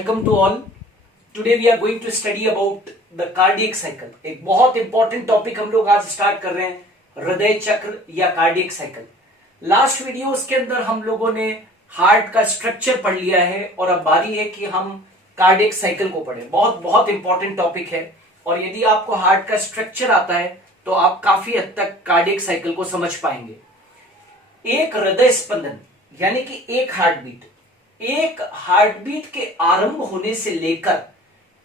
Welcome to all. Today we are going to study about the cardiac cycle. एक बहुत important topic हम लोग आज स्टार्ट कर रहे हैं, हृदय चक्र या कार्डियक साइकिल. लास्ट वीडियोस के अंदर हम लोगों ने हार्ट का स्ट्रक्चर पढ़ लिया है और अब बारी है कि हम कार्डियक साइकिल को पढ़ें. बहुत बहुत इंपॉर्टेंट टॉपिक है और यदि आपको हार्ट का स्ट्रक्चर आता है तो आप काफी हद तक कार्डियक साइकिल को समझ पाएंगे. एक हृदय स्पंदन यानी कि एक हार्टबीट के आरंभ होने से लेकर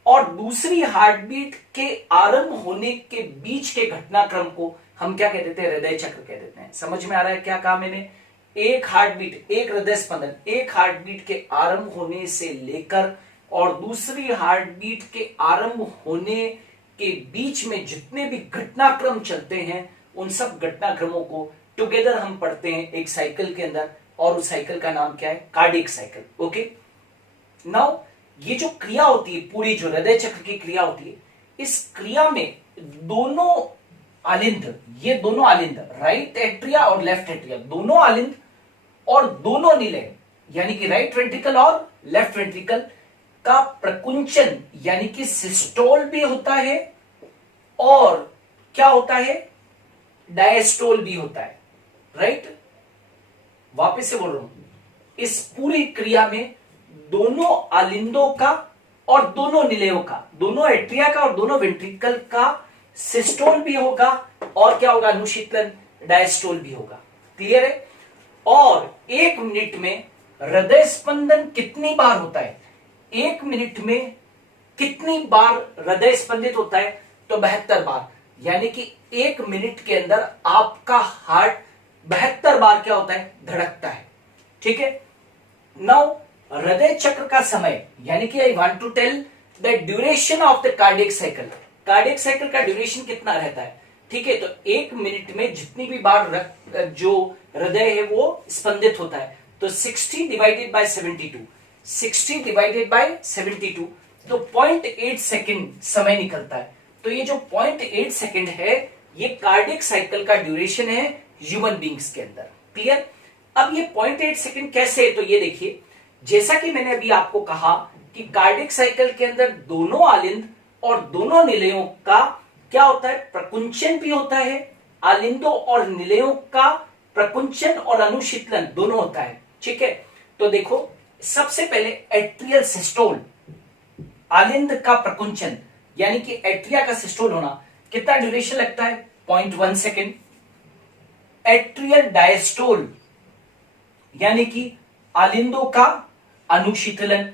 और दूसरी हार्टबीट के आरंभ होने के बीच के घटनाक्रम को हम क्या कह देते हैं? हृदय चक्र कह देते हैं. समझ में आ रहा है क्या कहा मैंने? एक हार्टबीट, एक हृदय स्पंदन, एक हार्टबीट के आरंभ होने से लेकर और दूसरी हार्टबीट के आरंभ होने के बीच में जितने भी घटनाक्रम चलते हैं उन सब घटनाक्रमों को टुगेदर हम पढ़ते हैं एक साइकिल के अंदर और उस साइकिल का नाम क्या है? Cardiac cycle. ओके, नाउ ये जो क्रिया होती है, पूरी जो हृदय चक्र की क्रिया होती है, इस क्रिया में दोनों आलिंद, ये दोनों आलिंद, राइट एट्रिया और लेफ्ट एट्रिया, दोनों आलिंद और दोनों निलय यानी कि राइट वेंट्रिकल और लेफ्ट वेंट्रिकल का प्रकुंचन यानी कि सिस्टोल भी होता है और क्या होता है? डायस्टोल भी होता है. राइट, वापस से बोल रहा हूं, इस पूरी क्रिया में दोनों आलिंदों का और दोनों निलयों का, दोनों एट्रिया का और दोनों वेंट्रिकल का सिस्टोल भी होगा और क्या होगा? अनुशीतलन, डायस्टोल भी होगा. क्लियर है? और एक मिनट में हृदय स्पंदन कितनी बार होता है? एक मिनट में कितनी बार हृदय स्पंदित होता है? तो 72 बार. यानी कि एक मिनट के अंदर आपका हार्ट 72 बार क्या होता है? धड़कता है. ठीक है. नाउ हृदय चक्र का समय यानी कि I want to tell the duration of the cardiac cycle. Cardiac cycle का ड्यूरेशन कितना रहता है? ठीक है, तो एक मिनट में जितनी भी बार जो हृदय है वो स्पंदित होता है तो 60 डिवाइडेड बाय 72, 60 डिवाइडेड बाय 72 तो 0.8 सेकेंड समय निकलता है. तो ये जो 0.8 सेकेंड है ये कार्डियक साइकिल का ड्यूरेशन है ह्यूमन बींग्स के अंदर. क्लियर? अब ये 0.8 सेकेंड कैसे है? तो ये देखिए, जैसा कि मैंने अभी आपको कहा कि कार्डियक साइकिल के अंदर दोनों आलिंद और दोनों निलयों का क्या होता है? प्रकुंचन भी होता है. आलिंदों और निलयों का प्रकुंचन और अनुशीतलन दोनों होता है. ठीक है, तो देखो सबसे पहले एट्रियल सिस्टोल, आलिंद का प्रकुंचन यानी कि एट्रिया का सिस्टोल होना, कितना ड्यूरेशन लगता है? 0.1 सेकेंड. एट्रियल डायस्टोल यानी कि आलिंदों का अनुशीतलन,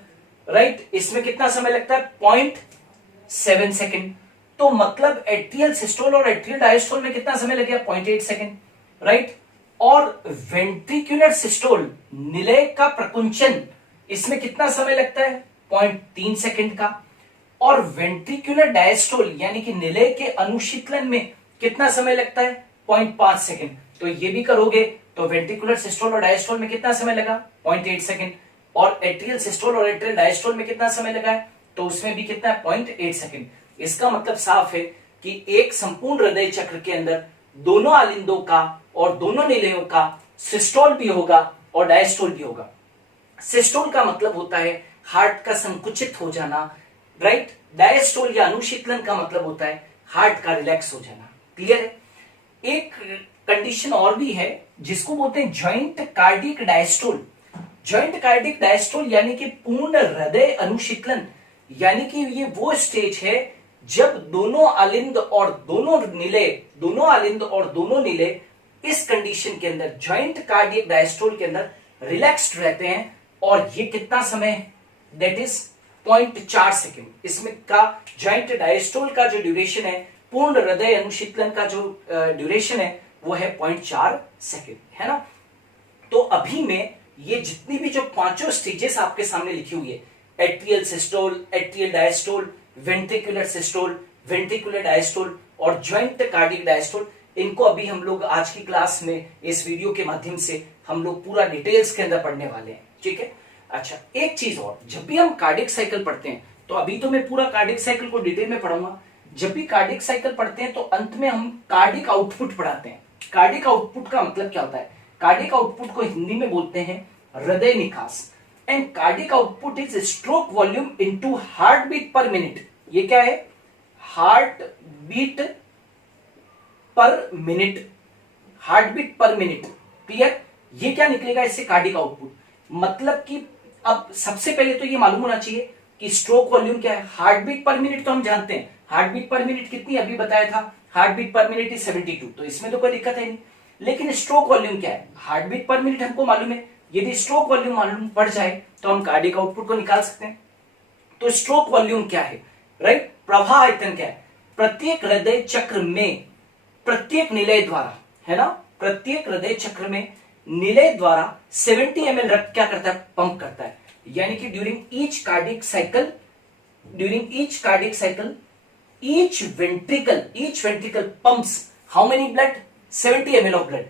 राइट, इसमें कितना समय लगता है? 0.7 सेकेंड. तो मतलब एट्रियल सिस्टोल और एट्रियल डायस्टोल में कितना समय लगेगा? 0.8 सेकेंड. राइट, और वेंट्रिकुलर सिस्टोल, निलय का प्रकुंचन, इसमें कितना समय लगता है? 0.3 सेकेंड का. और वेंट्रिकुलर डायस्टोल यानी कि निलय के अनुशीतलन में कितना समय लगता है? 0.5 सेकेंड. तो ये भी करोगे तो वेंट्रिकुलर सिस्टोल और डायस्टोल में कितना समय लगा? 0.8 सेकेंड. और एट्रियल सिस्टोल और एट्रियल डायस्टोल में कितना समय लगा है? तो उसमें भी कितना है? 0.8 सेकेंड. इसका मतलब साफ है कि एक संपूर्ण हृदय चक्र के अंदर दोनों आलिंदों का और दोनों निलयों का सिस्टोल भी होगा और डायस्टोल भी होगा. सिस्टोल का मतलब होता है हार्ट का संकुचित हो जाना, राइट. डायस्टोल या अनुशीतलन का मतलब होता है हार्ट का रिलैक्स हो जाना. क्लियर है? एक कंडीशन और भी है जिसको बोलते हैं joint cardiac diastole. Joint cardiac diastole यानी कि पूर्ण हृदय अनुशीतलन, यानी कि ये वो स्टेज है जब दोनों आलिंद और दोनों निलय इस कंडीशन के अंदर, जॉइंट कार्डियक डायस्टोल के अंदर रिलैक्स्ड रहते हैं. और ये कितना समय? That is 0.4 second. इसमें का जॉइंट डायस्टोल का जो ड्यूरेशन है, पूर्ण हृदय अनुशीतलन का जो ड्यूरेशन है वो है 0.4 सेकेंड, है ना. तो अभी में ये जितनी भी जो पांचों स्टेजेस आपके सामने लिखी हुई है, atrial systole, atrial diastole, ventricular systole, ventricular diastole और जॉइंट कार्डियक डायस्टोल, इनको अभी हम लोग आज की क्लास में इस वीडियो के माध्यम से हम लोग पूरा डिटेल्स के अंदर पढ़ने वाले हैं. ठीक है. अच्छा, एक चीज और, जब भी हम कार्डियक साइकिल पढ़ते हैं तो अभी तो मैं पूरा कार्डियक साइकिल को डिटेल में पढ़ाऊंगा. जब भी कार्डियक साइकिल पढ़ते हैं तो अंत में हम कार्डियक आउटपुट पढ़ाते हैं. कार्डियक आउटपुट का मतलब क्या होता है? कार्डियक आउटपुट को हिंदी में बोलते हैं हृदय निकास. And cardiac output is stroke volume into heart beat per minute. ये क्या है? Heart beat per minute, heart beat per minute. Clear? ये क्या निकलेगा इससे? Cardiac output. मतलब कि अब सबसे पहले तो ये मालूम होना चाहिए कि स्ट्रोक वॉल्यूम क्या है। हार्ट बीट पर मिनट तो हम जानते हैं, हार्ट बीट पर मिनट कितनी अभी बताया था, heart beat per minute is 72, तो इसमें तो कोई दिक्कत है नहीं। लेकिन स्ट्रोक वॉल्यूम क्या है? हार्ट बीट पर मिनट हमको मालूम है, यदि स्ट्रोक वॉल्यूम मालूम पड़ जाए तो हम कार्डिक आउटपुट को निकाल सकते हैं। तो स्ट्रोक वॉल्यूम क्या है? राइट? प्रवाह आयतन क्या है? प्रत्येक हृदय चक्र में, प्रत्येक निलय द्वारा, है ना, प्रत्येक हृदय चक्र में निलय द्वारा 70 ml रक्त क्या करता है? पंप करता है। यानी कि during each cardiac cycle, each ventricle pumps how many blood? 70 ml of blood.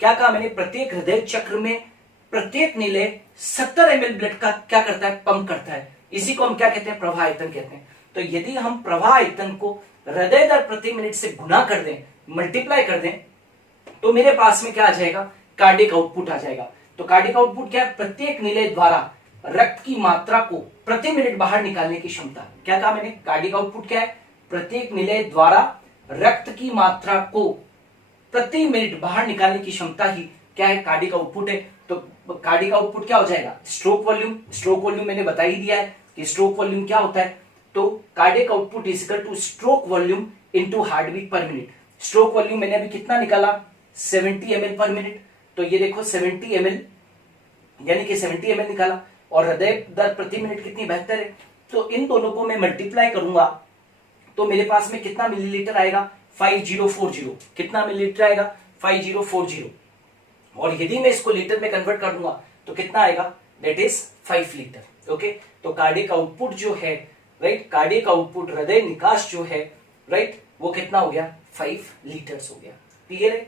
क्या कहा मैंने? प्रत्येक हृदय चक्र में प्रत्येक निलय 70 ml ब्लड का क्या करता है? पंप करता है। इसी को हम क्या कहते हैं? प्रवाह आयतन कहते हैं। तो यदि हम प्रवाह आयतन को हृदय दर प्रति मिनट से गुना कर दें, मल्टीप्लाई कर दें, तो मेरे पास में क्या आ जाएगा? कार्डिक आउटपुट आ जाएगा। तो कार्डिक आउटपुट क्या है? प्रत्येक निलय द्वारा रक्त की मात्रा को प्रति मिनट बाहर निकालने की क्षमता। क्या कहा मैंने? कार्डिक आउटपुट क्या है? प्रत्येक निलय द्वारा रक्त की मात्रा को प्रति मिनट बाहर निकालने की क्षमता ही क्या है? कार्डिक आउटपुट है। तो कार्डिक आउटपुट क्या हो जाएगा? Stroke volume. स्ट्रोक वॉल्यूम मैंने बता ही दिया है कि स्ट्रोक वॉल्यूम क्या होता है। तो cardiac output is equal to stroke volume into heart beat per minute. Stroke volume मैंने अभी कितना निकाला? 70 ml पर मिनट। तो ये देखो 70 ml, यानी कि 70 ml निकाला। और हृदय दर प्रति मिनट कितनी? 72 है। तो इन दोनों को मैं मल्टीप्लाई करूंगा तो मेरे पास में कितना मिलीलीटर आएगा? 5040। कितना मिलीलीटर आएगा? 5040। और यदि मैं इसको लीटर में कन्वर्ट कर दूंगा तो कितना आएगा? That is 5 litre. ओके, तो कार्डिक आउटपुट जो है, राइट, कार्डिक आउटपुट हृदय निकास जो है, राइट, वो कितना हो गया? 5 लीटर्स हो गया। क्लियर है?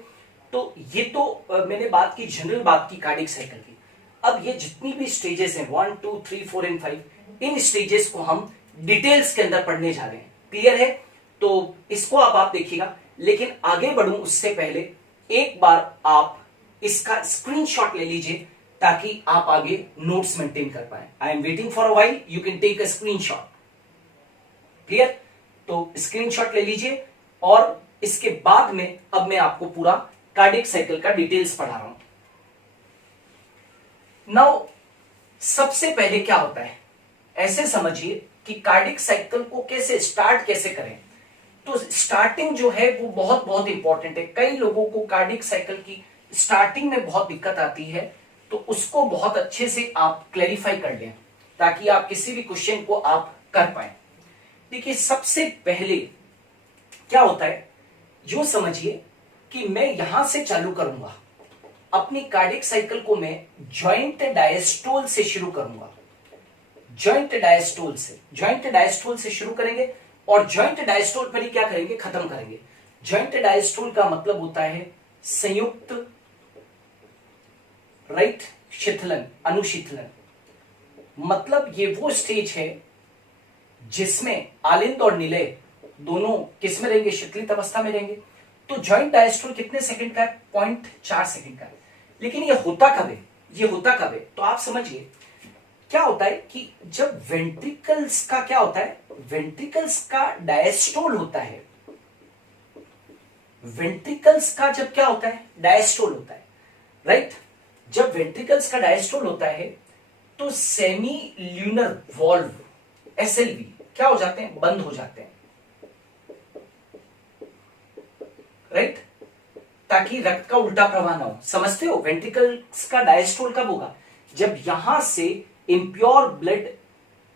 तो ये तो मैंने बात की, जनरल बात की कार्डिक साइकिल की। अब ये जितनी भी स्टेजेस हैं 1 2 3 4 एंड 5, इन स्टेजेस को हम डिटेल्स के अंदर पढ़ने जा रहे हैं। क्लियर है? तो इसको आप देखिएगा। लेकिन आगे बढ़ूं उससे पहले एक बार आप इसका स्क्रीनशॉट ले लीजिए ताकि आप आगे नोट्स मेंटेन कर पाए। I am waiting for a while, you can take a screenshot. Clear? तो स्क्रीनशॉट ले लीजिए और इसके बाद में अब मैं आपको पूरा कार्डिक साइकिल का डिटेल्स पढ़ा रहा हूं। नाउ सबसे पहले क्या होता है, ऐसे समझिए कि कार्डिक साइकिल को कैसे करें। तो स्टार्टिंग जो है वो बहुत बहुत इंपॉर्टेंट है। कई लोगों को कार्डिक साइकिल की स्टार्टिंग में बहुत दिक्कत आती है, तो उसको बहुत अच्छे से आप क्लैरिफाई कर लें ताकि आप किसी भी क्वेश्चन को आप कर पाए। देखिए, सबसे पहले क्या होता है, जो समझिए कि मैं यहां से चालू करूंगा अपनी कार्डिक साइकिल को, मैं जॉइंट डायस्टोल से शुरू करूंगा। जॉइंट डायस्टोल से शुरू करेंगे और जॉइंट डायस्टोल पर ही क्या करेंगे? खत्म करेंगे। जॉइंट डायस्टोल का मतलब होता है संयुक्त, राइट, शिथिलन, अनुशीतलन। मतलब ये वो स्टेज है जिसमें आलिंद और निलय दोनों किस में रहेंगे? शिथिलित अवस्था में रहेंगे। तो जॉइंट डायस्टोल कितने सेकंड का है? 0.4 सेकंड का है। लेकिन ये होता कब है? तो आप समझिए क्या होता है कि जब वेंट्रिकल्स का क्या होता है, वेंट्रिकल्स का डायस्टोल होता है। वेंट्रिकल्स का जब क्या होता है? डायस्टोल होता है, राइट। जब वेंट्रिकल्स का डायस्टोल होता है तो सेमी ल्यूनर वॉल्व, एसएलवी, क्या हो जाते हैं? बंद हो जाते हैं, राइट, ताकि रक्त का उल्टा प्रवाह ना हो। समझते हो? वेंट्रिकल्स का डायस्टोल कब होगा? जब यहां से इम्प्योर ब्लड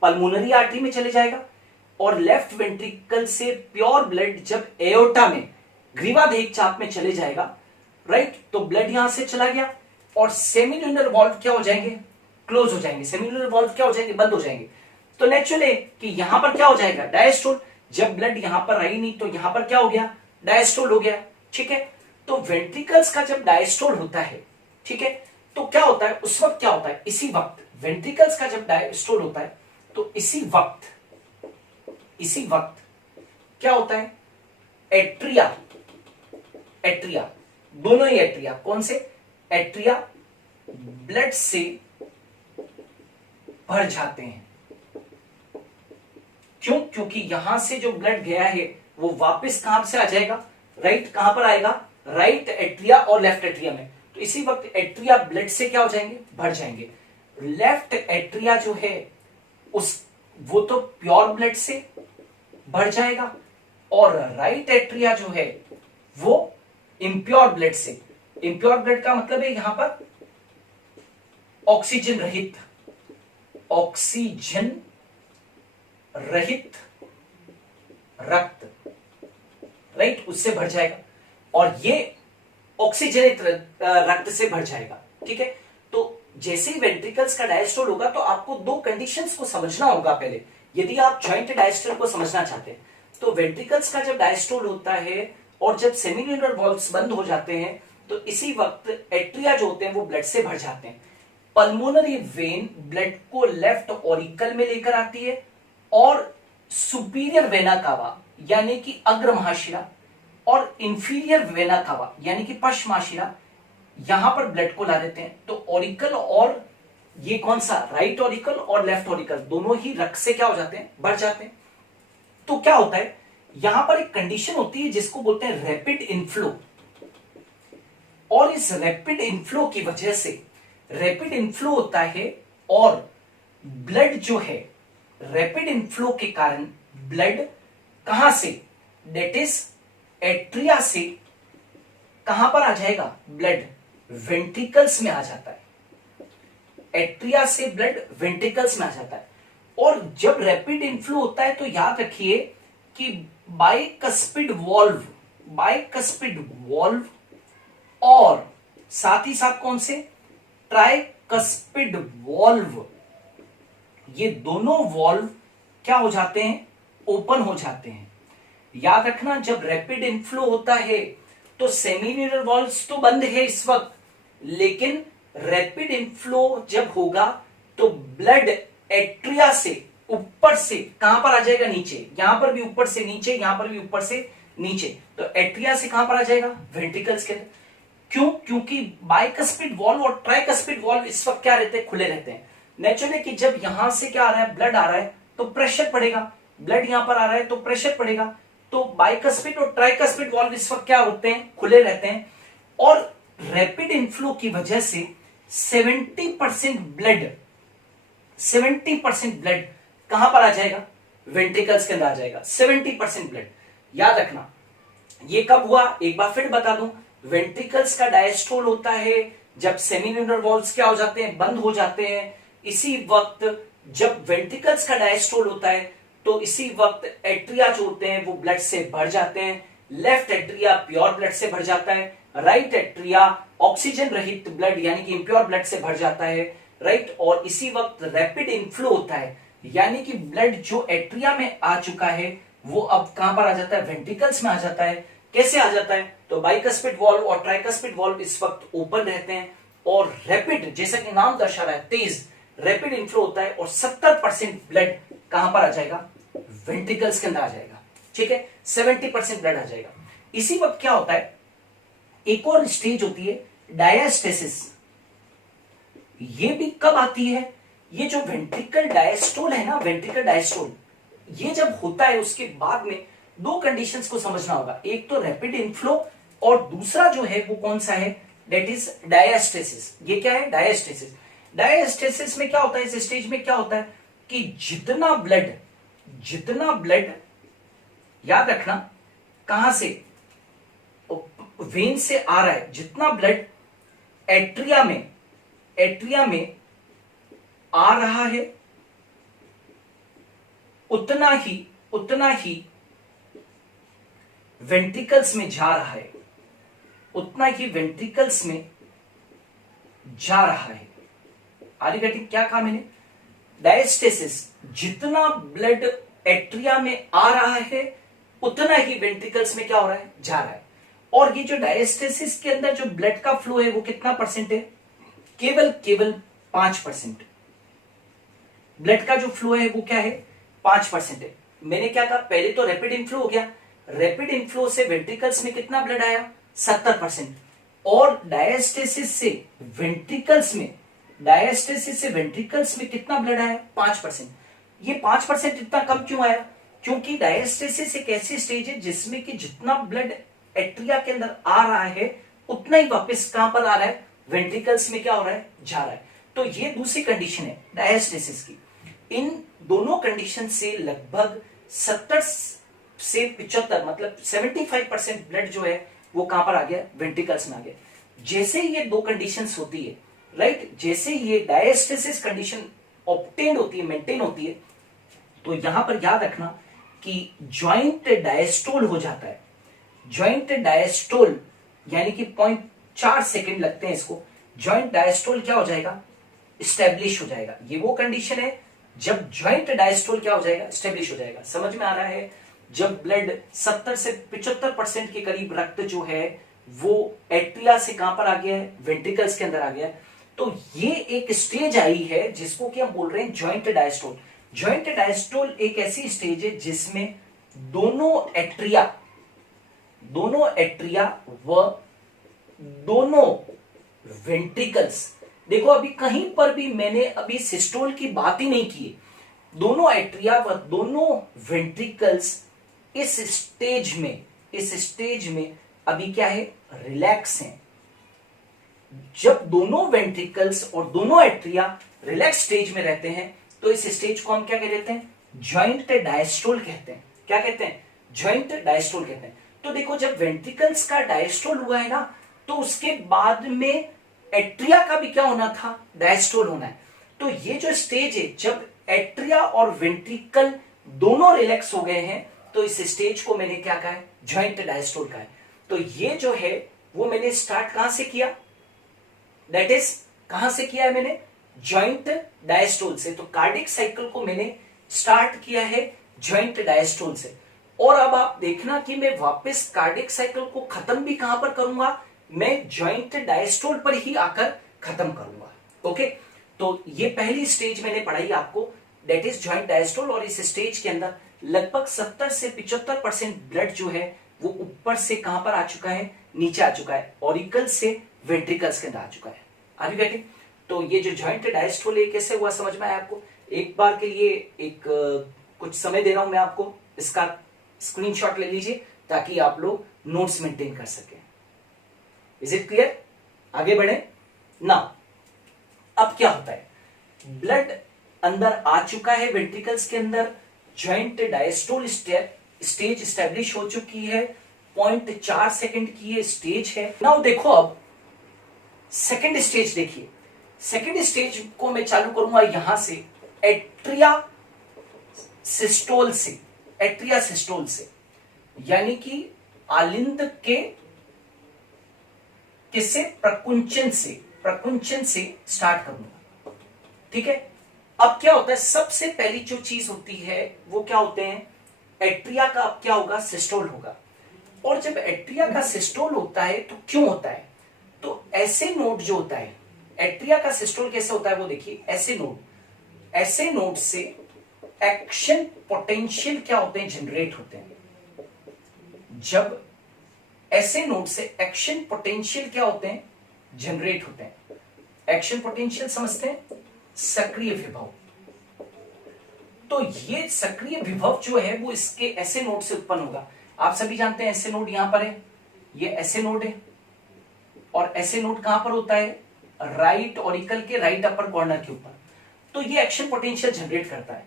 पल्मोनरी आर्टरी में चले जाएगा और लेफ्ट वेंट्रिकल से प्योर ब्लड जब एओर्टा में, ग्रीवादेह चाप में चले जाएगा, राइट, तो ब्लड यहां से चला गया और सेमिल्यूनर वॉल्व क्या हो जाएंगे? क्लोज हो जाएंगे। सेमिल्यूनर वॉल्व क्या हो जाएंगे? बंद हो जाएंगे। तो नेचुरली कि यहां पर क्या हो जाएगा? डायस्टोल। जब ब्लड यहां पर रही नहीं तो यहां पर क्या हो गया? डायस्टोल हो गया। ठीक है, तो वेंट्रिकल्स का जब डायस्टोल होता है, ठीक है, तो क्या होता है उस वक्त? क्या होता है इसी वक्त वेंट्रिकल्स का जब डायस्टोल होता है तो इसी वक्त क्या होता है? एट्रिया, दोनों ही एट्रिया, कौन से? एट्रिया ब्लड से भर जाते हैं। क्यों? क्योंकि यहां से जो ब्लड गया है वो वापस कहां से आ जाएगा? राइट कहां पर आएगा? राइट एट्रिया और लेफ्ट एट्रिया में। तो इसी वक्त एट्रिया ब्लड से क्या हो जाएंगे? भर जाएंगे। लेफ्ट एट्रिया जो है वो तो प्योर ब्लड से भर जाएगा और राइट एट्रिया जो है वो इम्प्योर ब्लड से। इम्प्योर ब्लड का मतलब है यहां पर ऑक्सीजन रहित, ऑक्सीजन रहित रक्त, राइट, उससे भर जाएगा और ये ऑक्सीजनित रक्त से भर जाएगा। ठीक है, तो जैसे ही वेंट्रिकल्स का डायस्टोल होगा तो आपको दो कंडीशंस को समझना होगा पहले, यदि आप जॉइंट डायस्टोल को समझना चाहते हैं। तो वेंट्रिकल्स का जब डायस्टोल होता है और जब सेमिन्यूलर वॉल्व्स बंद हो जाते हैं तो इसी वक्त एट्रिया जो होते हैं वो ब्लड से भर जाते हैं। पल्मोनरी वेन ब्लड को लेफ्ट ऑरिकल में लेकर आती है और सुपीरियर वेना कावा यानी कि अग्र महाशिरा और इंफीरियर वेना कावा यानी कि पश्चिमाशिरा यहां पर ब्लड को ला देते हैं। तो ऑरिकल और ये कौन सा? राइट ऑरिकल और लेफ्ट ऑरिकल दोनों ही रक्त से क्या हो जाते हैं? भर जाते हैं। तो क्या होता है यहां पर एक कंडीशन होती है जिसको बोलते हैं रैपिड इनफ्लो, और इस रैपिड इनफ्लो की वजह से रैपिड इनफ्लो होता है और ब्लड जो है रैपिड इनफ्लो के कारण ब्लड कहां से? डेट इज एट्रिया से कहां पर आ जाएगा? ब्लड वेंट्रिकल्स में आ जाता है। एट्रिया से ब्लड वेंट्रिकल्स में आ जाता है और जब रैपिड इनफ्लो होता है तो याद रखिए कि बाइकस्पिड वॉल्व और साथ ही साथ कौन से? ट्राइकस्पिड वॉल्व, ये दोनों वॉल्व क्या हो जाते हैं? ओपन हो जाते हैं। याद रखना जब रैपिड इनफ्लो होता है तो सेमिन्यूलर वॉल्व्स तो बंद है इस वक्त, लेकिन रैपिड इनफ्लो जब होगा तो ब्लड एट्रिया से ऊपर से कहां पर आ जाएगा? नीचे। यहां पर भी ऊपर से नीचे, यहां पर भी ऊपर से नीचे। तो एट्रिया से कहां पर आ जाएगा? वेंट्रिकल्स के अंदर। क्यों? क्योंकि बाइकस्पिड वॉल्व और ट्राइकस्पिड वॉल्व इस वक्त क्या रहते हैं? खुले रहते हैं। नेचुरली कि जब यहां से क्या आ रहा है? ब्लड आ रहा है तो प्रेशर पड़ेगा। ब्लड यहां पर आ रहा है तो प्रेशर पड़ेगा। तो बाइकस्पिड और ट्राइकस्पिड वॉल्व इस वक्त क्या होते हैं? खुले रहते हैं और रैपिड इनफ्लो की वजह से 70% ब्लड कहां पर आ जाएगा? वेंट्रिकल्स के अंदर आ जाएगा। 70% ब्लड। याद रखना ये कब हुआ? एक बार फिर बता दूं, वेंट्रिकल्स का डायस्टोल होता है जब सेमिन्यूलर वॉल्व्स क्या हो जाते हैं? बंद हो जाते हैं। इसी वक्त जब वेंट्रिकल्स का डायस्टोल होता है तो इसी वक्त एट्रिया जो होते हैं वो ब्लड से भर जाते हैं। लेफ्ट एट्रिया प्योर ब्लड से भर जाता है, राइट एट्रिया ऑक्सीजन रहित ब्लड यानी कि इम्प्योर ब्लड से भर जाता है, राइट। और इसी वक्त रैपिड इनफ्लो होता है यानी कि ब्लड जो एट्रिया में आ चुका है वो अब कहां पर आ जाता है? वेंट्रिकल्स में आ जाता है। कैसे आ जाता है? तो बाइकस्पिड वॉल्व और ट्राइकस्पिड वॉल्व इस वक्त ओपन रहते हैं और रैपिड, जैसा कि नाम दर्शा रहा है, तेज रैपिड इनफ्लो होता है और 70% ब्लड कहां पर आ जाएगा? वेंट्रिकल्स के अंदर आ जाएगा। ठीक है, 70% ब्लड आ जाएगा। इसी वक्त क्या होता है? एक और स्टेज होती है डायस्टेसिस। ये भी कब आती है? ये जो वेंट्रिकल डायस्टोल है ना, वेंट्रिकल डायस्टोल, ये जब होता है उसके बाद में दो कंडीशंस को समझना होगा। एक तो रैपिड इनफ्लो और दूसरा जो है वो कौन सा है? That is diastasis. ये क्या है? डायस्टेसिस। डायस्टेसिस में क्या होता है? इस स्टेज में क्या होता है कि जितना ब्लड याद रखना कहां से? वेन से आ रहा है, जितना ब्लड एट्रिया में आ रहा है उतना ही वेंट्रिकल्स में जा रहा है, उतना ही वेंट्रिकल्स में जा रहा है। आगे गेटिंग क्या कहा मैंने? डायस्टेसिस, जितना ब्लड एट्रिया में आ रहा है उतना ही वेंट्रिकल्स में क्या हो रहा है? जा रहा है। और ये जो डायस्टेसिस के अंदर जो ब्लड का फ्लो है वो कितना परसेंट है? केवल 5%। ब्लड का जो फ्लो है वो क्या है? 5% है। मैंने क्या कहा? पहले तो रैपिड इनफ्लो हो गया, रैपिड इनफ्लो से वेंट्रिकल्स में कितना ब्लड आया? 70%। और डायस्टेसिस से वेंट्रिकल्स में डायस्टेसिस से वेंट्रिकल्स में कितना ब्लड आया? 5%। ये 5% इतना कम क्यों आया? क्योंकि डायस्टेसिस एक ऐसी स्टेज है जिसमें कि जितना ब्लड एट्रिया के अंदर आ रहा है उतना ही वापस कहां पर आ रहा है? वेंट्रिकल्स में क्या हो रहा है? जा रहा है। तो ये दूसरी कंडीशन है डायस्टेसिस की। इन दोनों कंडीशन से लगभग 70 से 75 मतलब 75% ब्लड जो है वो कहां पर आ गया? वेंट्रिकल्स में आ गया। जैसे ये दो कंडीशंस होती है, राइट, जैसे ये डायस्टेसिस कंडीशन ऑब्टेन होती है, मेंटेन होती है, तो यहां पर याद रखना कि ज्वाइंट डायस्टोल हो जाता है। ज्वाइंट डायस्टोल यानी कि 0.4 सेकेंड लगते हैं इसको। ज्वाइंट डायस्टोल क्या हो जाएगा? स्टेब्लिश हो जाएगा। ये वो कंडीशन है जब ज्वाइंट डायस्टोल क्या हो जाएगा? स्टेब्लिश हो जाएगा। समझ में आ रहा है? जब ब्लड 70 से 75% के करीब रक्त जो है वो एट्रिया से कहां पर आ गया है? वेंट्रिकल्स के अंदर आ गया है। तो ये एक स्टेज आई है जिसको कि हम बोल रहे हैं ज्वाइंट डायस्टोल। ज्वाइंट डायस्टोल एक ऐसी स्टेज है जिसमें दोनों एट्रिया व दोनों वेंट्रिकल्स, देखो अभी कहीं पर भी मैंने अभी सिस्टोल की बात ही नहीं की। दोनों एट्रिया व दोनों वेंट्रिकल्स इस स्टेज में अभी क्या है? रिलैक्स हैं। जब दोनों वेंट्रिकल्स और दोनों एट्रिया रिलैक्स स्टेज में रहते हैं तो इस स्टेज को हम क्या कहते हैं? ज्वाइंट डायस्टोल कहते हैं। क्या कहते हैं? ज्वाइंट डायस्टोल कहते हैं। तो देखो जब वेंट्रिकल्स का डायस्टोल हुआ है ना, तो उसके बाद में एट्रिया का भी क्या होना था? डायस्टोल होना है। तो ये जो स्टेज है जब एट्रिया और वेंट्रिकल दोनों रिलैक्स हो गए हैं तो इस स्टेज को मैंने क्या कहा है? ज्वाइंट डायस्टोल कहा है। तो ये जो है वो मैंने स्टार्ट कहां से किया? दैट इज कहां से किया है मैंने? ज्वाइंट डायस्टोल से। तो कार्डिक साइकिल को मैंने स्टार्ट किया है ज्वाइंट डायस्टोल से। और अब आप देखना कि मैं वापस कार्डिक साइकिल को खत्म भी कहां पर करूंगा? मैं ज्वाइंट डायस्टोल पर ही आकर खत्म करूंगा। ओके, तो ये पहली स्टेज मैंने पढ़ाई आपको, दैट इज ज्वाइंट डायस्टोल। और इस स्टेज के अंदर लगभग 70 से 75% ब्लड जो है वो ऊपर से कहां पर आ चुका है? नीचे आ चुका है। ऑरिकल से वेंट्रिकल्स के अंदर आ चुका है। Are you getting? तो ये जो ज्वाइंट डायस्टोल कैसे हुआ समझ में आया आपको? एक बार के लिए एक कुछ समय दे रहा हूं मैं आपको, इसका स्क्रीनशॉट ले लीजिए ताकि आप लोग नोट्स मेंटेन कर सकें। Is it clear? आगे बढ़े ना। अब क्या होता है? ब्लड अंदर आ चुका है वेंट्रिकल्स के अंदर, ज्वाइंट डायस्टोल स्टेज स्टैब्लिश हो चुकी है, 0.4 सेकंड की ये स्टेज है। नाउ देखो अब सेकंड स्टेज देखिए। सेकंड स्टेज को मैं चालू करूंगा यहां से एट्रिया सिस्टोल से, यानी कि आलिंद के किससे? प्रकुंचन से स्टार्ट करूंगा। ठीक है। अब क्या होता है? सबसे पहली जो चीज होती है वो क्या होते हैं? एट्रिया का अब क्या होगा? सिस्टोल होगा। और जब एट्रिया का सिस्टोल होता है तो क्यों होता है? तो ऐसे नोड जो होता है, एट्रिया का सिस्टोल कैसे होता है वो देखिए। ऐसे नोड से एक्शन पोटेंशियल क्या होते हैं? जनरेट होते हैं। जब ऐसे नोड से एक्शन पोटेंशियल क्या होते हैं? जनरेट होते हैं। एक्शन पोटेंशियल समझते हैं? सक्रिय विभव। तो ये सक्रिय विभव जो है वो इसके ऐसे नोड से उत्पन्न होगा। आप सभी जानते हैं ऐसे नोड यहां पर है, ये ऐसे नोड है। और ऐसे नोड कहां पर होता है? राइट ऑरिकल के राइट अपर कॉर्नर के ऊपर। तो ये एक्शन पोटेंशियल जनरेट करता है।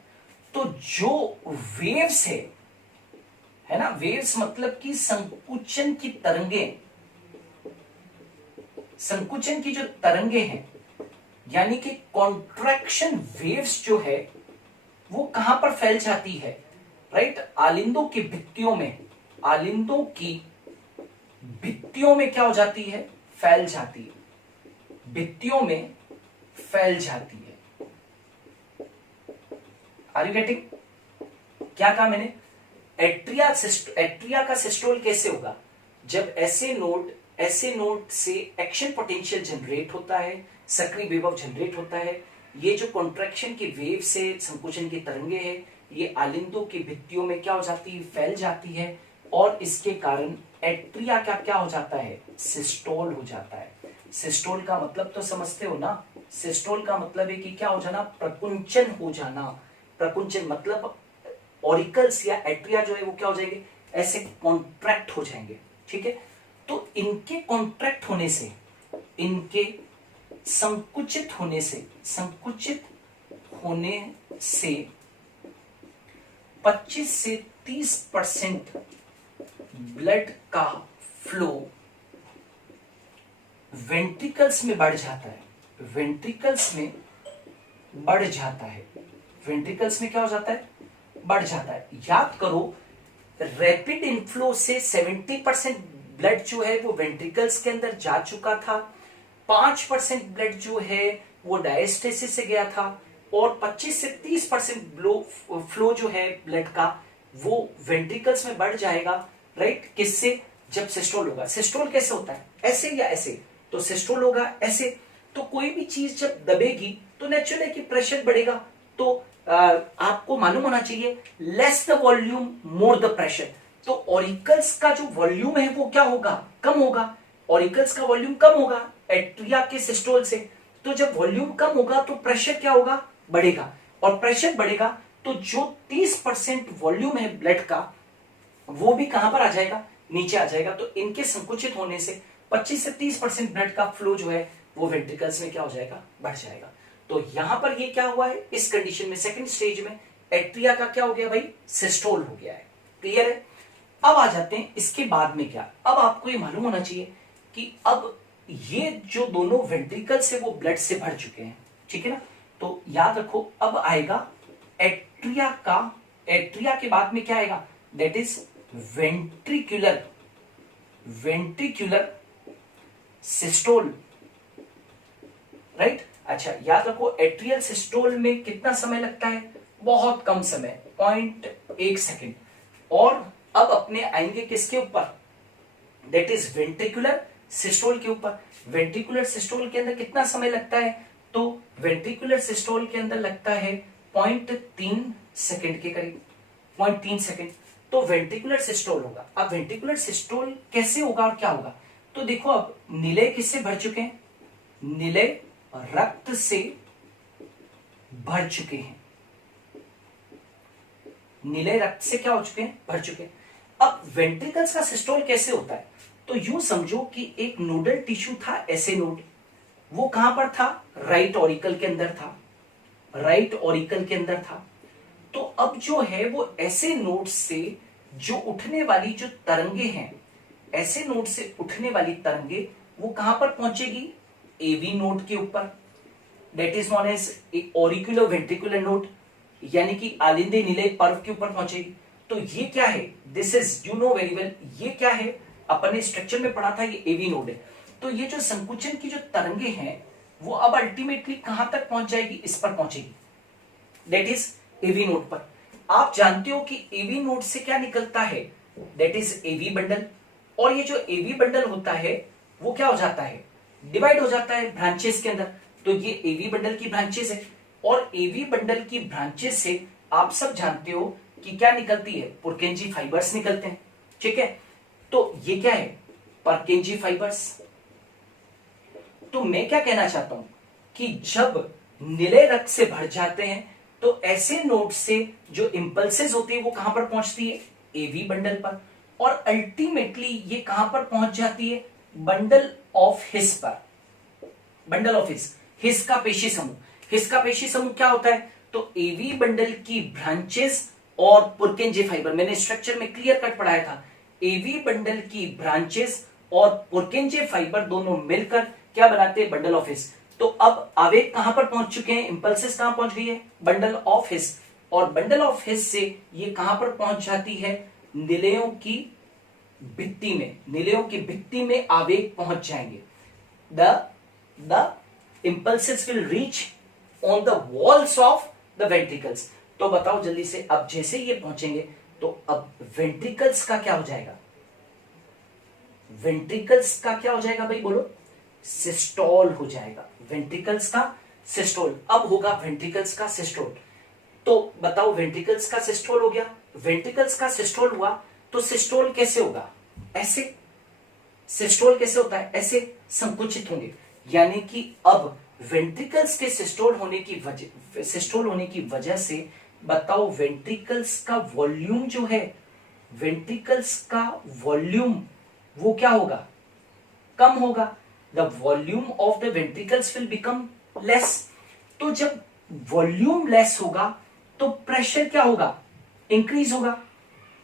तो जो वेव्स है ना, वेव्स मतलब कि संकुचन की जो तरंगे हैं, यानी कि कॉन्ट्रैक्शन वेव्स जो है वो कहां पर फैल जाती है? राइट, आलिंदों की भित्तियों में क्या हो जाती है? फैल जाती है। भित्तियों में फैल जाती है। Are you getting? क्या कहा मैंने? एट्रिया का सिस्टोल कैसे होगा? जब ऐसे नोड से एक्शन पोटेंशियल जनरेट होता है, सक्रिय विभव जनरेट होता है। ये जो कॉन्ट्रैक्शन की वेव से संकुचन की तरंगे हैं, ये आलिंदों की भित्तियों में क्या हो जाती है? फैल जाती है। और इसके कारण एट्रिया का क्या हो जाता है? सिस्टोल हो जाता है। सिस्टोल का मतलब तो समझते हो ना? सिस्टोल का मतलब है कि क्या हो जाना, प्रकुंचन हो जाना। प्रकुंचन मतलब ऑरिकल्स या एट्रिया जो है वो क्या हो जाएंगे, ऐसे कॉन्ट्रैक्ट हो जाएंगे। ठीक है, तो इनके कॉन्ट्रैक्ट होने से, इनके संकुचित होने से, संकुचित होने से 25 से 30% ब्लड का फ्लो वेंट्रिकल्स में बढ़ जाता है, वेंट्रिकल्स में बढ़ जाता है, वेंट्रिकल्स में क्या हो जाता है, बढ़ जाता है। याद करो, रैपिड इनफ्लो से 70% ब्लड जो है वो वेंट्रिकल्स के अंदर जा चुका था, 5% ब्लड जो है वो डायस्टेसिस से गया था, और 25 से 30% फ्लो जो है ब्लड का वो वेंट्रिकल्स में बढ़ जाएगा। राइट, किससे, जब सिस्टोल होगा। सिस्टोल कैसे होता है, ऐसे या ऐसे, तो सिस्टोल होगा ऐसे। तो कोई भी चीज जब दबेगी तो नेचुरल है कि प्रेशर बढ़ेगा। तो आपको मालूम होना चाहिए, less the volume more the pressure. तो ऑरिकल्स का जो वॉल्यूम है वो क्या होगा, कम होगा। ऑरिकल्स का वॉल्यूम कम होगा एट्रिया के सिस्टोल से। तो जब वॉल्यूम कम होगा तो प्रेशर क्या होगा, बढ़ेगा। और प्रेशर बढ़ेगा तो जो 30% वॉल्यूम है ब्लड का वो भी कहां पर आ जाएगा, नीचे आ जाएगा। तो इनके संकुचित होने से 25 से 30% ब्लड का फ्लो जो है वो वेंट्रिकल्स में क्या हो जाएगा, बढ़ जाएगा। तो यहां पर ये क्या हुआ है, इस कंडीशन में सेकंड स्टेज में एट्रिया का क्या हो गया भाई, सिस्टोल हो गया है। क्लियर है। अब आ जाते हैं इसके बाद में क्या, अब आपको ये मालूम होना चाहिए कि अब ये जो दोनों वेंट्रिकल्स है वो ब्लड से भर चुके हैं। ठीक है ना, तो याद रखो अब आएगा एट्रिया का, एट्रिया के बाद में क्या आएगा, that is ventricular, ventricular systole. Right, अच्छा याद रखो एट्रियल सिस्टोल में कितना समय लगता है, बहुत कम समय, 0.1 सेकेंड। और अब अपने आएंगे किसके ऊपर, दैट इज वेंट्रिकुलर सिस्टोल के ऊपर। वेंट्रिकुलर सिस्टोल के अंदर कितना समय लगता है, तो वेंट्रिकुलर सिस्टोल के अंदर लगता है 0.3 सेकेंड के करीब, 0.3 सेकेंड। तो वेंट्रिकुलर सिस्टोल होगा। अब वेंट्रिकुलर सिस्टोल कैसे होगा और क्या होगा, तो देखो अब नीले किससे भर चुके हैं, नीले रक्त से भर चुके हैं, नीले रक्त से क्या हो चुके हैं, भर चुके हैं। अब वेंट्रिकल्स का सिस्टोल कैसे होता है, तो यूं समझो कि एक नोडल टिश्यू था, ऐसे नोड, वो कहां पर था, राइट ऑरिकल के अंदर था, राइट ऑरिकल के अंदर था। तो अब जो है वो ऐसे नोड से जो उठने वाली जो तरंगे हैं, ऐसे नोड से उठने वाली तरंगे वो कहां पर पहुंचेगी, एवी नोड के ऊपर, that is known as auriculo ventricular node, यानी कि आलिंदे नीले पर्व के ऊपर पहुंचेगी। तो ये क्या है, this is you know very well, ये क्या है, अपन ने स्ट्रक्चर में पढ़ा था, ये एवी नोड है। तो ये जो संकुचन की जो तरंगे हैं वो अब अल्टीमेटली कहां तक पहुंच जाएगी, इस पर पहुंचेगी, दैट इज एवी नोड पर। आप जानते हो कि एवी नोड से क्या निकलता है, दैट इज एवी बंडल। और ये जो एवी बंडल होता है वो क्या हो जाता है, डिवाइड हो जाता है ब्रांचेस के अंदर। तो ये एवी बंडल की ब्रांचेस है, और एवी बंडल की ब्रांचेस से आप सब जानते हो कि क्या निकलती है, पुरकेंजी फाइबर्स निकलते हैं। ठीक है, तो ये क्या है, परकेंजी फाइबर्स। तो मैं क्या कहना चाहता हूं कि जब नीले रक्त से भर जाते हैं तो ऐसे नोड से जो इंपल्सेस होती है वो कहां पर पहुंचती है, एवी बंडल पर, और अल्टीमेटली ये कहां पर पहुंच जाती है, बंडल ऑफ हिस पर, बंडल ऑफ हिस का पेशी समूह। हिस का पेशी समूह क्या होता है, तो एवी बंडल की ब्रांचेस और पुरकेंजी फाइबर, मैंने स्ट्रक्चर में क्लियर कट पढ़ाया था, एवी बंडल की ब्रांचेस और पुरकेंजी फाइबर दोनों मिलकर क्या बनाते हैं, बंडल ऑफ हिस। तो अब आवेग कहां पर पहुंच चुके हैं, इंपल्सेस कहां पहुंच गई है, बंडल ऑफ हिस, और बंडल ऑफ हिस से ये कहां पर पहुंच जाती है, निलयों की भित्ति में, निलयों की भित्ति में आवेग पहुंच जाएंगे। The impulses will reach on the walls of the ventricles। तो बताओ जल्दी से, अब जैसे ये पहुंचेंगे तो अब वेंट्रिकल्स का क्या हो जाएगा, वेंट्रिकल्स का क्या हो जाएगा भाई, बोलो, सिस्टोल हो जाएगा, वेंट्रिकल्स का सिस्टोल। अब होगा वेंट्रिकल्स का सिस्टोल। तो बताओ वेंट्रिकल्स का सिस्टोल हो गया, वेंट्रिकल्स का सिस्टोल हुआ तो सिस्टोल कैसे होगा, ऐसे। सिस्टोल कैसे होता है, ऐसे संकुचित होंगे, यानी कि अब वेंट्रिकल्स के सिस्टोल होने की वजह से बताओ वेंट्रिकल्स का वॉल्यूम जो है, वेंट्रिकल्स का वॉल्यूम वो क्या होगा, कम होगा। The volume of the ventricles will become less. तो जब वॉल्यूम लेस होगा तो प्रेशर क्या होगा, इंक्रीज होगा।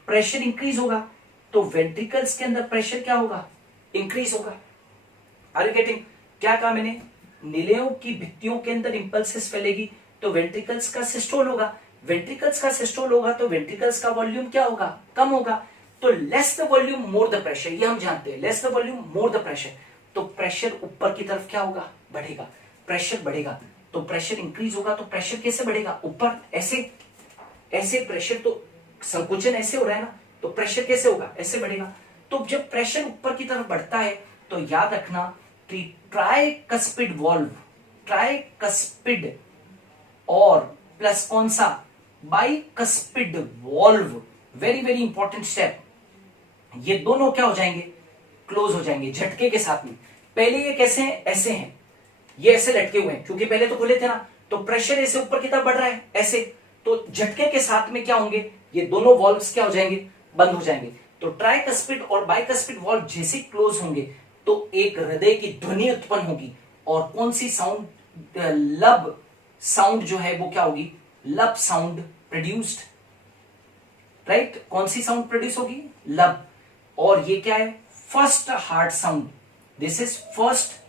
प्रेशर इंक्रीज होगा तो वेंट्रिकल्स के अंदर प्रेशर क्या होगा, इंक्रीज होगा। Are you getting? क्या कहा मैंने, नीलेयों की भित्तियों के अंदर इंपल्सेस फैलेगी तो वेंट्रिकल्स का सिस्टोल होगा। वेंट्रिकल्स का सिस्टोल होगा तो वेंट्रिकल्स का वॉल्यूम क्या होगा, कम होगा। तो less the volume more the pressure, ये हम जानते हैं, less the volume more the pressure. तो प्रेशर ऊपर की तरफ क्या होगा, बढ़ेगा। प्रेशर बढ़ेगा तो प्रेशर इंक्रीज होगा। तो प्रेशर कैसे बढ़ेगा, ऊपर ऐसे, ऐसे प्रेशर तो संकुचन ऐसे हो रहा है ना, तो प्रेशर कैसे होगा, ऐसे बढ़ेगा। तो जब प्रेशर ऊपर की तरफ बढ़ता है तो याद रखना कि ट्राइकस्पिड वॉल्व, ट्राइकस्पिड और प्लस कौन सा, bicuspid valve, very very important step, ये दोनों क्या हो जाएंगे, क्लोज हो जाएंगे झटके के साथ में। पहले ये कैसे हैं, ऐसे हैं, ये ऐसे लटके हुए हैं क्योंकि पहले तो खुले थे ना, तो प्रेशर ऐसे ऊपर की तरफ बढ़ रहा है ऐसे, तो झटके के साथ में क्या होंगे, ये दोनों वॉल्व्स क्या हो जाएंगे, बंद हो जाएंगे। तो ट्राइकस्पिड और बाइकस्पिड वॉल्व जैसे क्लोज होंगे तो एक हृदय की ध्वनि उत्पन्न होगी। और कौन सी साउंड, लब साउंड जो है वो क्या होगी, लब साउंड प्रोड्यूस्ड, राइट। कौन सी साउंड प्रोड्यूस होगी, लब। और ये क्या है, first heart sound, this is first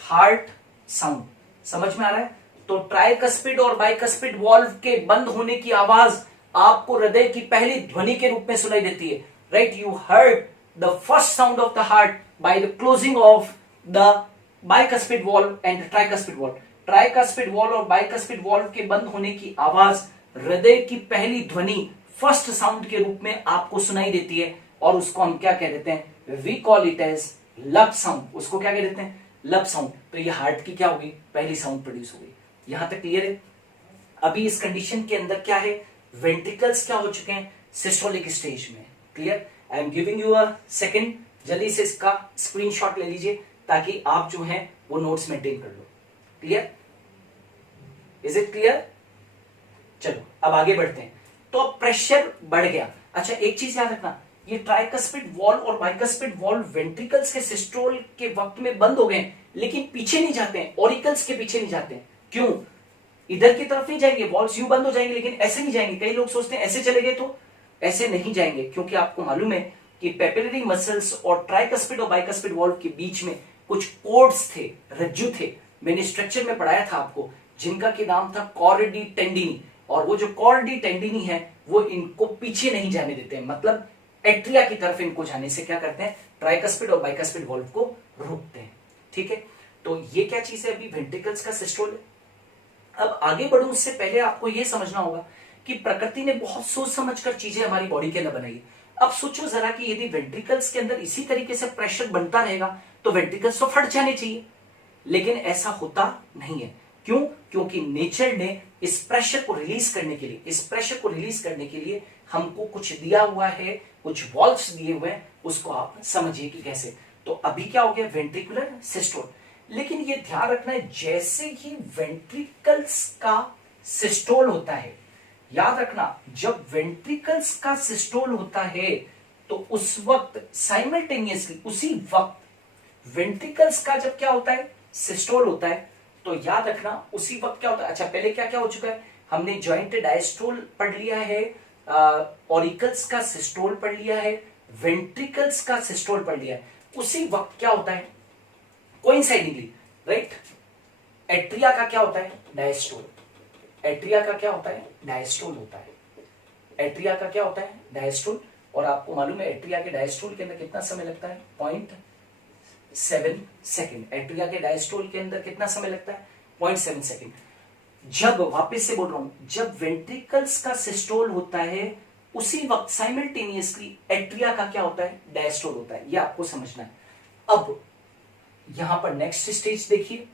heart sound. समझ में आ रहा है? तो ट्राइकस्पिड और बाइकस्पिड वॉल्व के बंद होने की आवाज आपको हृदय की पहली ध्वनि के रूप में सुनाई देती है, right. You heard the first sound of the heart by the closing of the bicuspid valve and tricuspid valve. Tricuspid valve और बाइकस्पिड वॉल्व के बंद होने की आवाज हृदय की पहली ध्वनि फर्स्ट साउंड के रूप में आपको सुनाई देती है, और उसको हम क्या कह देते हैं, we call it as lub sound. उसको क्या कह देते हैं, लब साउंड। तो ये हार्ट की क्या होगी, पहली साउंड प्रोड्यूस होगी। यहां तक क्लियर है? अभी इस कंडीशन के अंदर क्या है, वेंट्रिकल्स क्या हो चुके हैं, सिस्टोलिक स्टेज में। Clear? I am giving you a second, जल्दी से इसका स्क्रीनशॉट ले लीजिए ताकि आप जो है वो नोट्स मेंटेन कर लो। क्लियर? Is it clear? चलो अब आगे बढ़ते हैं। तो अब प्रेशर बढ़ गया। अच्छा एक चीज याद रखना, ये ट्राइकस्पिड वॉल्व और बाइकस्पिड वॉल्व वेंट्रिकल्स के सिस्टोल के वक्त में बंद हो गए, लेकिन पीछे नहीं जाते हैं, ऑरिकल्स के पीछे नहीं जाते हैं। क्यों? इधर की तरफ नहीं जाएंगे, वॉल्व्स यूं बंद हो जाएंगे, लेकिन ऐसे नहीं जाएंगे। कई लोग सोचते हैं ऐसे चले गए, तो ऐसे नहीं जाएंगे, क्योंकि आपको मालूम है कि पेपिलरी मसल्स और ट्राइकस्पिड और बाइकस्पिड वॉल्व के बीच में कुछ कोड्स थे, रज्जु थे। मैंने स्ट्रक्चर में पढ़ाया था आपको, जिनका के नाम था कॉर्डी टेंडिनी। और वो जो कॉर्डी टेंडिनी है वो इनको पीछे नहीं जाने देते हैं, मतलब एट्रिया की तरफ इनको जाने से क्या करते हैं, ट्राइकस्पिड और बाइकस्पिड वॉल्व को रोकते हैं। ठीक है, तो ये क्या चीज है, अभी वेंट्रिकल्स का सिस्टोल है। अब आगे बढ़ूं उससे पहले आपको यह समझना होगा कि प्रकृति ने बहुत सोच समझकर चीजें हमारी बॉडी के अंदर बनाई है। अब सोचो जरा कि यदि वेंट्रिकल्स के अंदर इसी तरीके से प्रेशर बनता रहेगा तो वेंट्रिकल्स तो फट जाने चाहिए, लेकिन ऐसा होता नहीं है। क्यों? क्योंकि नेचर ने इस प्रेशर को रिलीज करने के लिए, इस प्रेशर को रिलीज करने के लिए हमको कुछ दिया हुआ है, कुछ वॉल्व्स दिए हुए हैं, उसको आप समझिए कि कैसे। तो अभी क्या हो गया, वेंट्रिकुलर सिस्टोल। लेकिन ये ध्यान रखना है, जैसे ही वेंट्रिकल्स का सिस्टोल होता है, याद रखना जब वेंट्रिकल्स का सिस्टोल होता है तो उस वक्त साइमल्टेनियसली, उसी वक्त वेंट्रिकल्स का जब क्या होता है, सिस्टोल होता है, तो याद रखना उसी वक्त क्या होता है। अच्छा पहले क्या क्या हो चुका है, हमने जॉइंट डायस्टोल पढ़ लिया है, ऑरिकल्स का सिस्टोल पढ़ लिया है, वेंट्रिकल्स का सिस्टोल पढ़ लिया है। उसी वक्त क्या होता है, कोइंसाइडिंगली, राइट, एट्रिया का क्या होता है, डायस्टोल। एट्रिया का क्या होता है, डायस्टोल होता है। एट्रिया का क्या होता है, डायस्टोल। और आपको मालूम है एट्रिया के डायस्टोल के अंदर कितना समय लगता है, 0.7 सेकेंड। एट्रिया के डायस्टोल के अंदर कितना समय लगता है, 0.7 सेकेंड। जब, वापस से बोल रहा हूं, जब वेंट्रिकल्स का सिस्टोल होता है उसी वक्त साइमल्टेनियसली एट्रिया का क्या होता है, डायस्टोल होता है। ये आपको समझना है। अब यहां पर नेक्स्ट स्टेज देखिए,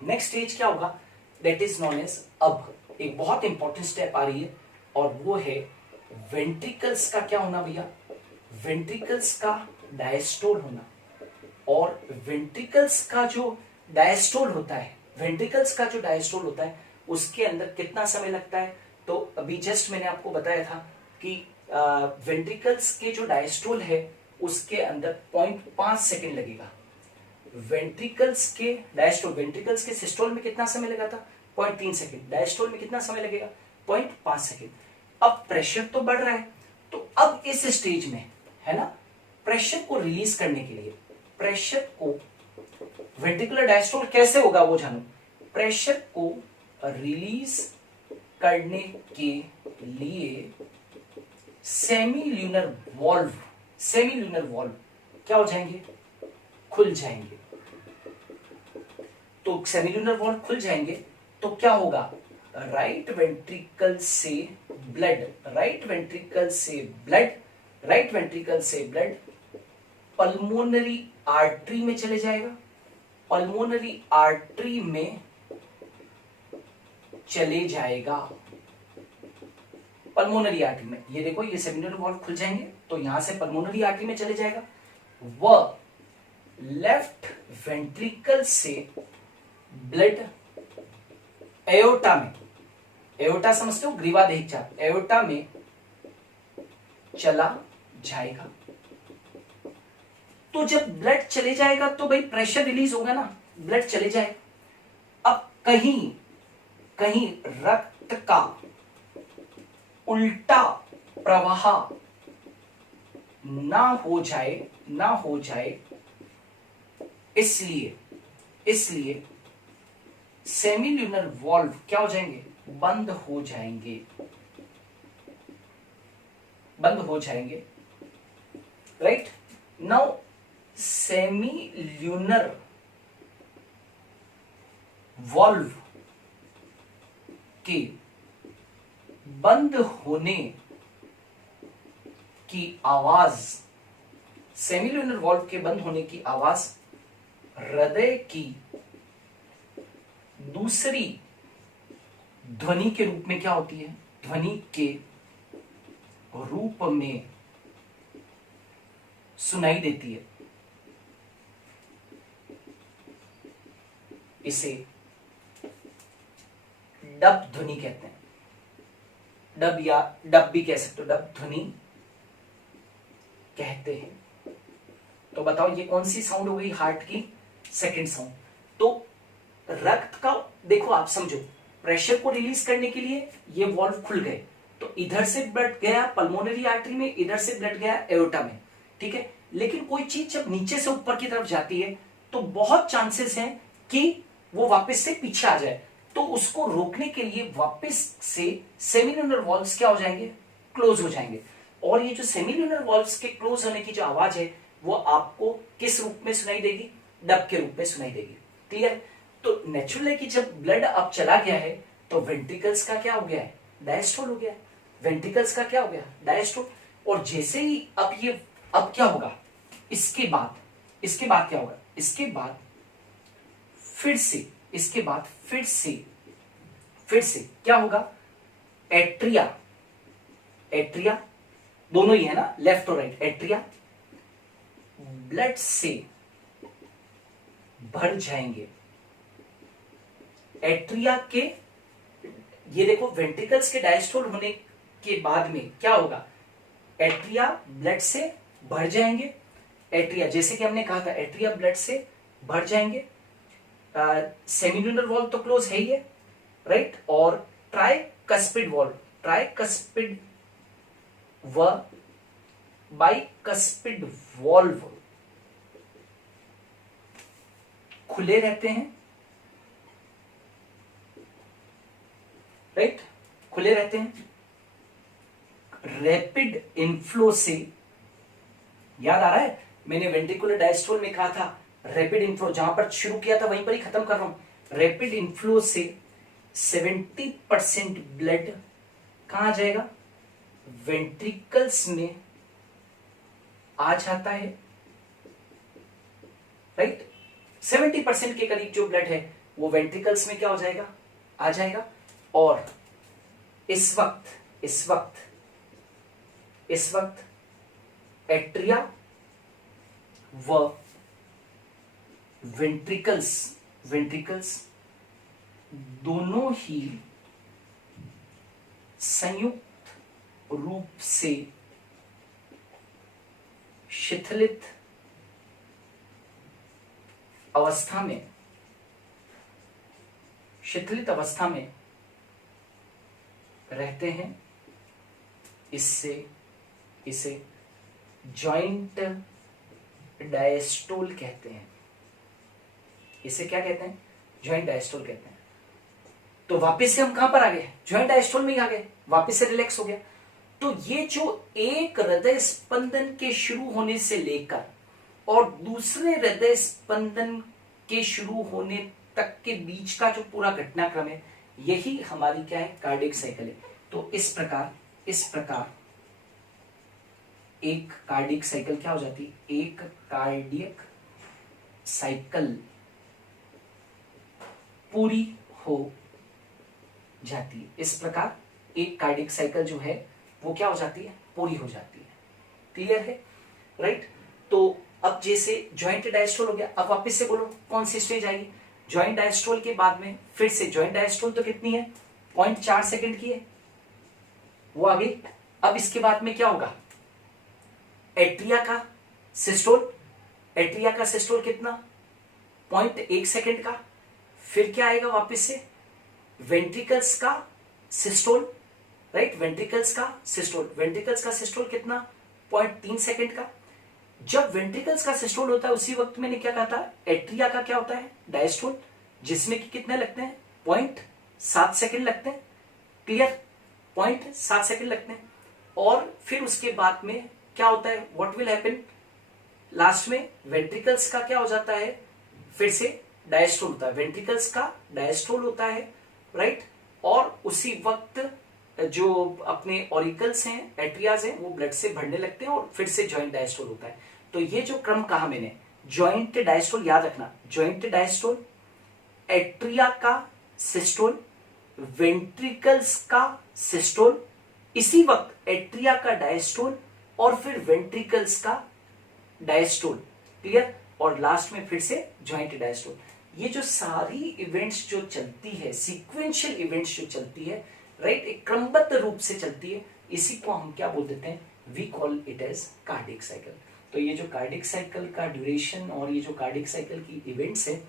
नेक्स्ट स्टेज क्या होगा, दैट इज नोन एज, अब एक बहुत इंपॉर्टेंट स्टेप आ रही है और वो है वेंट्रिकल्स का क्या होना भैया, वेंट्रिकल्स का डायस्टोल होना। और वेंट्रिकल्स का जो डायस्टोल होता है वेंट्रिकल्स का जो डायस्टोल होता है उसके अंदर कितना समय लगता है? तो अभी जस्ट मैंने आपको बताया था कि वेंट्रिकल्स के जो डायस्टोल है उसके अंदर 0.5 सेकेंड लगेगा। वेंट्रिकल्स के डायस्टोल, वेंट्रिकल्स के सिस्टोल में कितना समय लगा था? 0.3 सेकेंड। डायस्टोल में कितना समय लगेगा? 0.5 सेकेंड। अब प्रेशर तो बढ़ रहा है, तो अब इस स्टेज में है ना, प्रेशर को रिलीज करने के लिए, प्रेशर को वेंट्रिकुलर डायस्टोल कैसे होगा वो जानो। प्रेशर को रिलीज करने के लिए सेमील्यूनर वॉल्व, सेमील्यूनर वॉल्व क्या हो जाएंगे? खुल जाएंगे। तो सेमील्यूनर वॉल्व खुल जाएंगे तो क्या होगा? राइट वेंट्रिकल से ब्लड, राइट वेंट्रिकल से ब्लड, राइट वेंट्रिकल से ब्लड पल्मोनरी आर्टरी में चले जाएगा, पल्मोनरी आर्टरी में चले जाएगा, पल्मोनरी आर्टरी में। ये देखो, ये सेमिनरी वॉल्व खुल जाएंगे तो यहां से पल्मोनरी आर्टरी में चले जाएगा। वह लेफ्ट वेंट्रिकल से ब्लड एओर्टा में, एओर्टा समझते हो, ग्रीवादेहचाप, एओर्टा में चला जाएगा। तो जब ब्लड चले जाएगा तो भाई प्रेशर रिलीज होगा ना, ब्लड चले जाए। अब कहीं कहीं रक्त का उल्टा प्रवाह ना हो जाए, ना हो जाए, इसलिए इसलिए सेमील्यूनर वॉल्व क्या हो जाएंगे? बंद हो जाएंगे, बंद हो जाएंगे। राइट नाउ सेमील्यूनर वॉल्व के बंद होने की आवाज, सेमील्यूनर वॉल्व के बंद होने की आवाज हृदय की दूसरी ध्वनि के रूप में क्या होती है? ध्वनि के रूप में सुनाई देती है। इसे डब ध्वनि कहते हैं। डब या डब भी कह सकते हो, डब ध्वनि कहते हैं। तो बताओ ये कौन सी साउंड हो गई? हार्ट की सेकंड साउंड। तो रक्त का देखो, आप समझो, प्रेशर को रिलीज करने के लिए ये वॉल्व खुल गए, तो इधर से ब्लड गया पल्मोनरी आर्टरी में, इधर से ब्लड गया एओर्टा में, ठीक है। लेकिन कोई चीज जब नीचे से ऊपर की तरफ जाती है तो बहुत चांसेस हैं कि वो वापस से पीछे आ जाए। तो उसको रोकने के लिए वापस से सेमील्यूनर वॉल्व्स क्या हो जाएंगे? क्लोज हो जाएंगे। और ये जो सेमील्यूनर वॉल्व्स के क्लोज होने की जो आवाज है वो आपको किस रूप में सुनाई देगी? डब के रूप में सुनाई देगी। क्लियर? तो नेचुरल है कि जब ब्लड अब चला गया है तो वेंट्रिकल्स का क्या हो गया है? डायस्टोल हो गया है। वेंट्रिकल्स का क्या हो गया? डायस्टोल। और जैसे ही अब क्या होगा? इसके बाद क्या होगा? इसके बाद फिर से क्या होगा? एट्रिया, एट्रिया दोनों ही है ना, लेफ्ट और राइट, एट्रिया ब्लड से भर जाएंगे। एट्रिया के, ये देखो, वेंट्रिकल्स के डायस्टोल होने के बाद में क्या होगा? एट्रिया ब्लड से भर जाएंगे। एट्रिया, जैसे कि हमने कहा था, एट्रिया ब्लड से भर जाएंगे। सेमील्यूनर वॉल्व तो क्लोज है ही है, राइट। और ट्राइकस्पिड वॉल्व, ट्राइकस्पिड व बाइकस्पिड वॉल्व खुले रहते हैं, राइट, खुले रहते हैं। रैपिड इनफ्लो से, याद आ रहा है मैंने वेंट्रिकुलर डायस्टोल में कहा था रैपिड इनफ्लो, जहां पर शुरू किया था वहीं पर ही खत्म कर रहा हूं। रैपिड इनफ्लो से 70% ब्लड कहां जाएगा? वेंट्रिकल्स में आ जाता है, राइट। 70% के करीब जो ब्लड है वो वेंट्रिकल्स में क्या हो जाएगा? आ जाएगा। और इस वक्त एट्रिया व वेंट्रिकल्स दोनों ही संयुक्त रूप से शिथिलित अवस्था में रहते हैं। इसे जॉइंट डायस्टोल कहते हैं। इसे क्या कहते हैं? जॉइंट डायस्टोल कहते हैं। तो वापस से हम कहां पर आ गए? जॉइंट डायस्टोल में ही आ गए, वापस से रिलैक्स हो गया। तो ये जो एक हृदय स्पंदन के शुरू होने से लेकर और दूसरे हृदय स्पंदन के शुरू होने तक के बीच का जो पूरा घटनाक्रम है, यही हमारी क्या है? कार्डियक साइकिल है। तो इस प्रकार एक कार्डियक साइकिल क्या हो जाती है? एक कार्डियक साइकिल पूरी हो जाती है। इस प्रकार एक कार्डियक साइकिल जो है वो क्या हो जाती है? पूरी हो जाती है। क्लियर है? राइट। तो अब जैसे जॉइंट डायस्टोल हो गया, अब वापस से बोलो कौन सी स्टेज आएगी? जॉइंट डायस्टोल के बाद में फिर से जॉइंट डायस्टोल तो कितनी है? 0.4 सेकंड की है, वो आ गई। अब इसके बाद में क्या होगा? एट्रिया का सिस्टोल। एट्रिया का सिस्टोल कितना? 0.1 सेकंड का। फिर क्या आएगा वापस से? वेंट्रिकल्स का सिस्टोल। राइट, वेंट्रिकल्स का सिस्टोल। वेंट्रिकल्स का सिस्टोल कितना? 0.3 सेकंड का। जब वेंट्रिकल्स का सिस्टोल होता है उसी वक्त मैंने क्या कहा था? एट्रिया का क्या होता है? डायस्टोल, जिसमें कि कितने लगते हैं? 0.7 सेकंड लगते हैं। क्लियर? 0.7 सेकंड लगते हैं। और फिर उसके बाद में क्या होता है? What will happen? लास्ट में वेंट्रिकल्स का क्या हो जाता है? फिर से डायस्टोल होता है। वेंट्रिकल्स का डायस्टोल होता है, राइट। और उसी वक्त जो अपने ऑरिकल्स हैं, एट्रियाज हैं, वो ब्लड से भरने लगते हैं और फिर से जॉइंट डायस्टोल होता है। तो ये जो क्रम कहा मैंने, जॉइंट डायस्टोल, याद रखना, जॉइंट डायस्टोल, एट्रिया का सिस्टोल, वेंट्रिकल्स का सिस्टोल, इसी वक्त एट्रिया का डायस्टोल और फिर वेंट्रिकल्स का डायस्टोल। क्लियर? और लास्ट में फिर से जॉइंट डायस्टोल। ये जो सारी इवेंट्स जो चलती है, सीक्वेंशियल इवेंट्स जो चलती है, राइट, एक क्रमबद्ध रूप से चलती है, इसी को हम क्या बोल देते हैं? We call it as cardiac cycle. तो ये जो कार्डियक साइकिल का ड्यूरेशन और ये जो कार्डियक साइकिल की इवेंट्स है,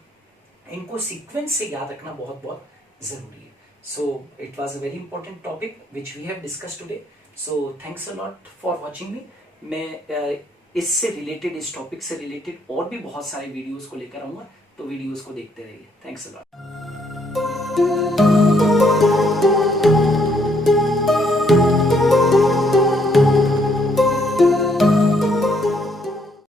इनको सीक्वेंस से याद रखना बहुत बहुत जरूरी है। So it was a very important topic which we have discussed today. So thanks a lot for watching me. मैं इससे रिलेटेड, इस टॉपिक से रिलेटेड और भी बहुत सारे वीडियोस को लेकर आऊंगा, तो वीडियोस को देखते रहिए। Thanks a lot.